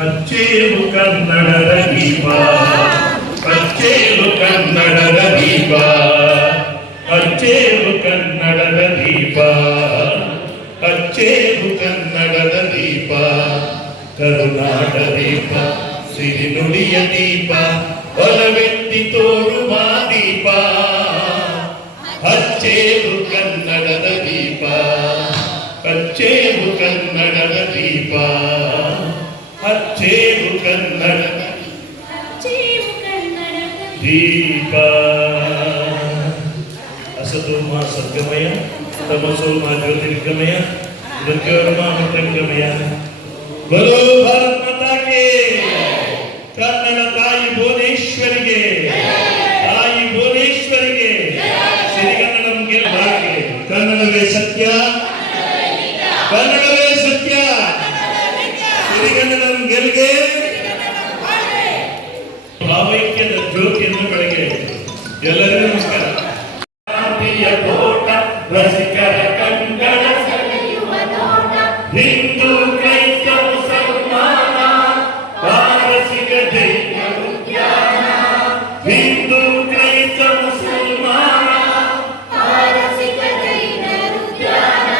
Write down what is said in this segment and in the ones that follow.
ಅಚ್ಚೇಲು ಕನ್ನಡದ ದೀಪ, ಅಚ್ಚೇಲು ಕನ್ನಡದ ದೀಪ, ಅಚ್ಚೇಲು ಕನ್ನಡದ ದೀಪ, ಅಚ್ಚೇಲು ಕನ್ನಡದ ದೀಪ, ಕರುನಾಡ ದೀಪ, ಸಿರಿನುಡಿಯ ದೀಪ, ಒಲವೆತ್ತಿ ತೋರುವ ದೀಪ, ಅಚ್ಚೇಲು ಕನ್ನಡದ ದೀಪ, ಅಚ್ಚೇಲು ಕನ್ನಡದ ದೀಪ, ಅಚ್ಚೇಲು ಕನ್ನಡದ ದೀಪ. असतो मा सद्गमय तमसो मा ज्योतिर्गमय दुर्गमा मृतंगमय. बोलो भारत माता के, कन्नಡ ತಾಯಿ ಭುವನೇಶ್ವರಿಗೆ, ತಾಯಿ ಭುವನೇಶ್ವರಿಗೆ, ಸಿರಿಗನ್ನಡಂ ಗೆಲ್ಲಾಗೆ. ಕನ್ನಡವೇ ಸತ್ಯ, ಕನ್ನಡವೇ ಸತ್ಯ, ಸಿರಿಗನ್ನಡಂ ಗೆಲ್ಗೆ. ಭಾವೈಕ್ಯದ ಜ್ಯೋತಿಯನ್ನು ಬೆಳಗ್ಗೆ. ಎಲ್ಲರಿಗೂ ನಮಸ್ಕಾರ. ರಸಿಕರ ಕನ್ನಡ ಸೆಳೆಯುವ ನೋಟ, ಹಿಂದೂ ಕ್ರೈಸ್ತ ಮುಸಲ್ಮಾನ ಪಾರಸಿಕ ಜೈನ ಉದ್ಯಾನ, ಹಿಂದೂ ಕ್ರೈಸ್ತ ಮುಸಲ್ಮಾನ ಪಾರಸಿಕ ಜೈನ ಉದ್ಯಾನ,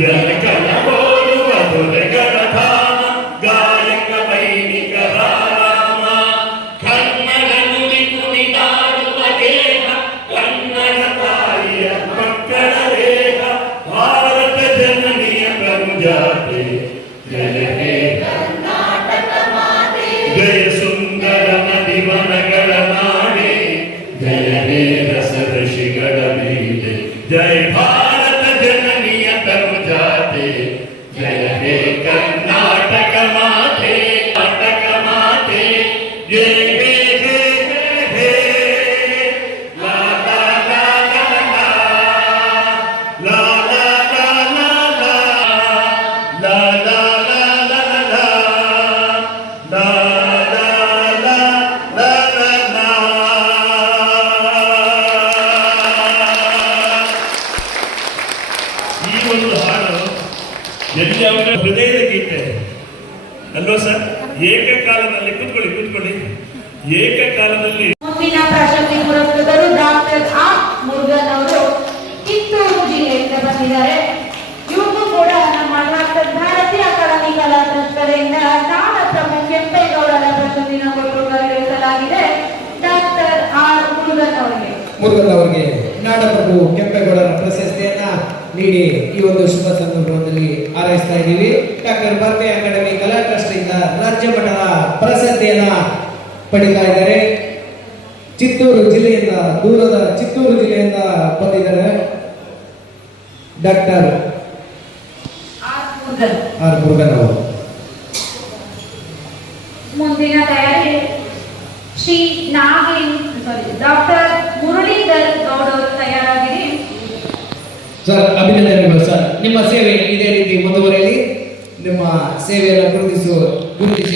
ಜನಕನ ಬೋಲುವ ದೊರೆಗಳ ಧಾಮ, ಗಾಯಕ ವೈಣಿಕರ ರಾಮ, ಕನ್ನಡ ನುಡಿ ಕುಣಿದಾಡುವ ದೇಹ, ಕನ್ನಡ ತಾಯಿಯ ಮಕ್ಕಳ ರೇಖ, ಭಾರತ ಜನನಿಯ ಪ್ರಜಾತೆ, ಜಯ ಹೇ ಕರ್ನಾಟಕ ಮಾತೆ, ಜಯ ಸುಂದರ ನದಿವನಗಳ ನಾಡೆ, ಜಯ ಹೇ ರಸಋಷಿಗಳ ಬೀಡೆ, ಜಯ ಭಾರತ ಜನನಿಯ ಪ್ರಜಾತೆ, ಜಯ ಹೇ ಕರ್ನಾಟಕ ಮಾತೆ, ಕರ್ನಾಟಕ ಮಾತೆ, ಜಯ ಹೇ ಹೇ ಹೇ ಲಾ ಲಾ ಲಾ ಲಾ ಲಾ ಲಾ ಲಾ ಲಾ ಲಾ ಲಾ ಲಾ ಲಾ ಲಾ ಲಾ ಲಾ ಲಾ ಲಾ. ಈ ಒಂದು ಹಾಡು ಎಲ್ಲಿ ಅವರ ಹೃದಯದ ಗೀತೆ ಅಲ್ವಾ ಸರ್? ಏಕಕಾಲದಲ್ಲಿ ಕೂತ್ಕೊಳ್ಳಿ, ಏಕಕಾಲದಲ್ಲಿ ಮುಂದಿನ ಪ್ರಶಸ್ತಿ ಪುರಸ್ಕೃತರು ಡಾಕ್ಟರ್ ಆರ್ ಮುರುಗನ್ ಅವರು ಕಿತ್ತೂರು ಜಿಲ್ಲೆಯಿಂದ ಬಂದಿದ್ದಾರೆ. ಇವರು ಕೂಡ ನಮ್ಮ ಡಾಕ್ಟರ್ ಭಾರತೀಯ ಅಕಾಡೆಮಿ ಕಲಾ ಟ್ರಸ್ಟ್ಗಳಿಂದ ನಾಡಪ್ರಭು ಕೆಂಪೇಗೌಡರ ಪ್ರಶಸ್ತಿಯನ್ನು ಕೊಟ್ಟು ಗೌರವಿಸಲಾಗಿದೆ. ಡಾಕ್ಟರ್ ಆರ್ ಮುರುಗನ್ ಅವರಿಗೆ ನಾಡಪ್ರಭು ಕೆಂಪೇಗೌಡರ ಪ್ರಶಸ್ತಿಯನ್ನ ನೀಡಿ ಈ ಒಂದು ಶುಭ ಸಂದರ್ಭದಲ್ಲಿ ಹಾರೈಸ್ತಾ ಇದ್ದೀವಿ. ಡಾಕ್ಟರ್ ಭಾರತೀಯ ಅಕಾಡೆಮಿ ಕಲಾ ಟ್ರಸ್ಟ್ ಇಂದ ರಾಜ್ಯ ಮಟ್ಟದ ಪ್ರಶಸ್ತಿಯನ್ನ ಪಡಿತಾ ಇದ್ದಾರೆ. ಚಿತ್ತೂರು ಜಿಲ್ಲೆಯಿಂದ, ದೂರದ ಚಿತ್ತೂರು ಜಿಲ್ಲೆಯಿಂದ ಬಂದಿದ್ದಾರೆ ಡಾಕ್ಟರ್ ಆರ್ ಮುರುಗನ್ ಅವರು. ಮುಂದಿನ ತಯಾರಿ ಶ್ರೀ ಡಾಕ್ಟರ್ ಮುರಳೀಧರ್ ಗೌಡ್ ಅವರು ತಯಾರಾಗಿದೆ. ಸರ್, ಅಭಿನಂದನೆಗಳು ಸರ್. ನಿಮ್ಮ ಸೇವೆ ಇದೇ ರೀತಿ ಮುಂದುವರೆಯಲಿ. ನಿಮ್ಮ ಸೇವೆಯನ್ನು ಗುರುತಿಸಿ